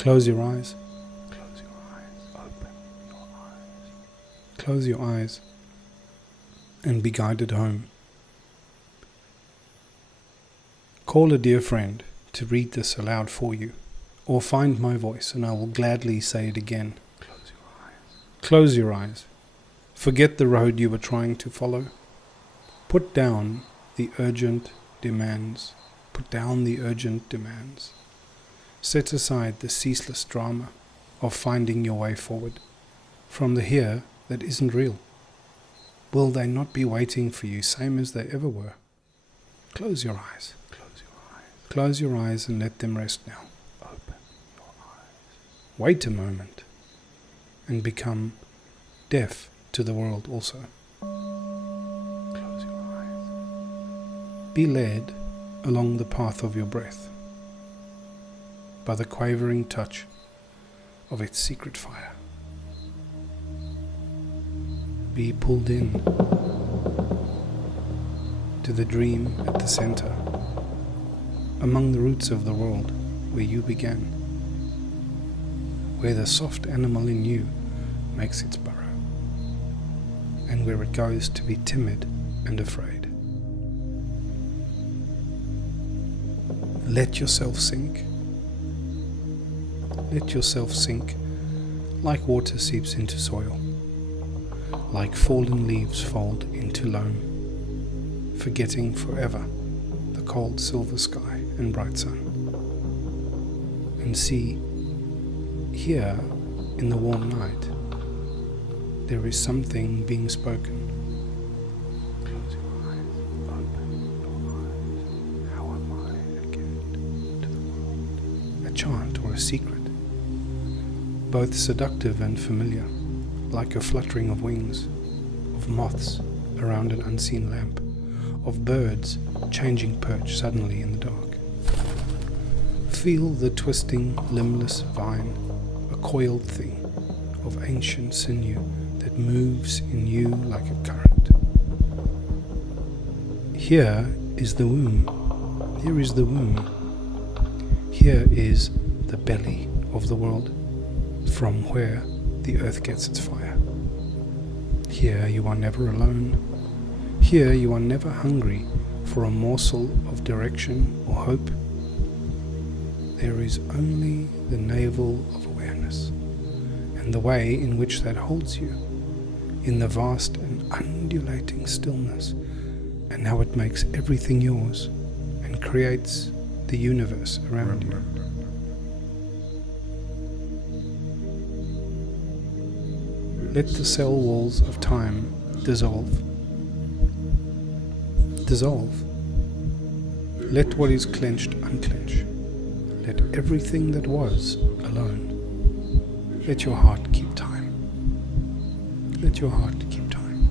Close your eyes. Close your eyes. Open your eyes. Close your eyes and be guided home. Call a dear friend to read this aloud for you, or find my voice and I will gladly say it again. Close your eyes. Close your eyes. Forget the road you were trying to follow. Put down the urgent demands. Put down the urgent demands. Set aside the ceaseless drama of finding your way forward from the here that isn't real. Will they not be waiting for you same as they ever were? Close your eyes. Close your eyes. Close your eyes and let them rest now. Open your eyes. Wait a moment and become deaf to the world also. Close your eyes. Be led along the path of your breath by the quavering touch of its secret fire. Be pulled in to the dream at the center, among the roots of the world where you began, where the soft animal in you makes its burrow, and where it goes to be timid and afraid. Let yourself sink. Let yourself sink like water seeps into soil, like fallen leaves fold into loam, forgetting forever the cold silver sky and bright sun. And see, here in the warm night, there is something being spoken. Close your eyes. Open your eyes. How am I a gift to the world? A chant or a secret, both seductive and familiar, like a fluttering of wings, of moths around an unseen lamp, of birds changing perch suddenly in the dark. Feel the twisting, limbless vine, a coiled thing of ancient sinew that moves in you like a current. Here is the womb. Here is the womb. Here is the belly of the world, from where the earth gets its fire. Here you are never alone. Here you are never hungry for a morsel of direction or hope. There is only the navel of awareness, and the way in which that holds you in the vast and undulating stillness, and how it makes everything yours and creates the universe around you. Let the cell walls of time dissolve. Dissolve. Let what is clenched unclench. Let everything that was alone. Let your heart keep time. Let your heart keep time.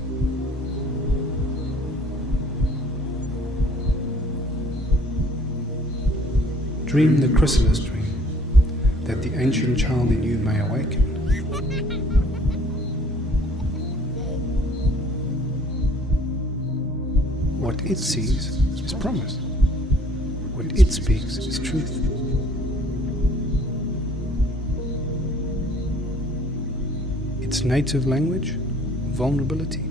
Dream the chrysalis dream, that the ancient child in you may awaken. What it sees is promise. What it speaks is truth. Its native language, vulnerability,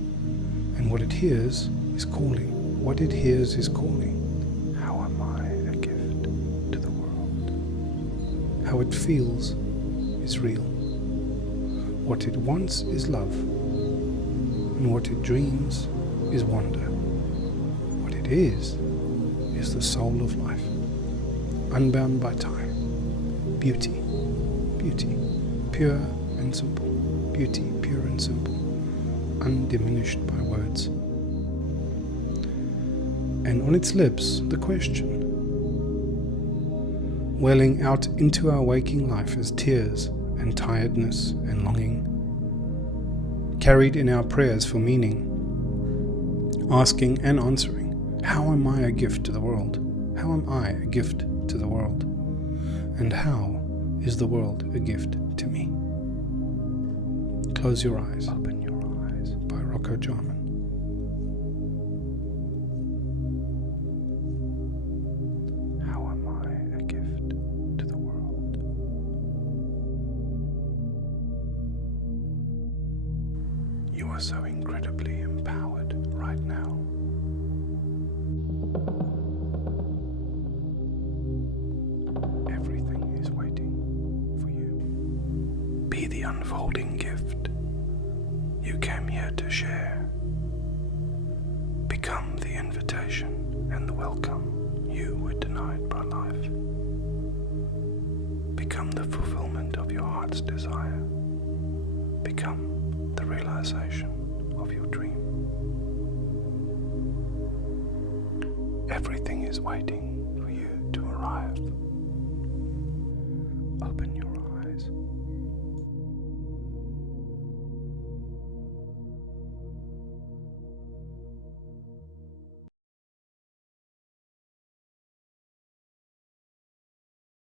and what it hears is calling. What it hears is calling. How am I a gift to the world? How it feels is real. What it wants is love, and what it dreams is wonder. What it is the soul of life, unbound by time. Beauty, beauty, pure and simple. Beauty, pure and simple, undiminished by words. And on its lips, the question, welling out into our waking life as tears and tiredness and longing, carried in our prayers for meaning, asking and answering, how am I a gift to the world? How am I a gift to the world? And how is the world a gift to me? Close your eyes. Open your eyes. By Rocco Jarman. How am I a gift to the world? are so incredibly empowered right now. Everything is waiting for you. Be the unfolding gift you came here to share. Become the invitation and the welcome you were denied by life. Become the fulfillment of your heart's desire. Become the realization of your dream. Everything is waiting for you to arrive. Open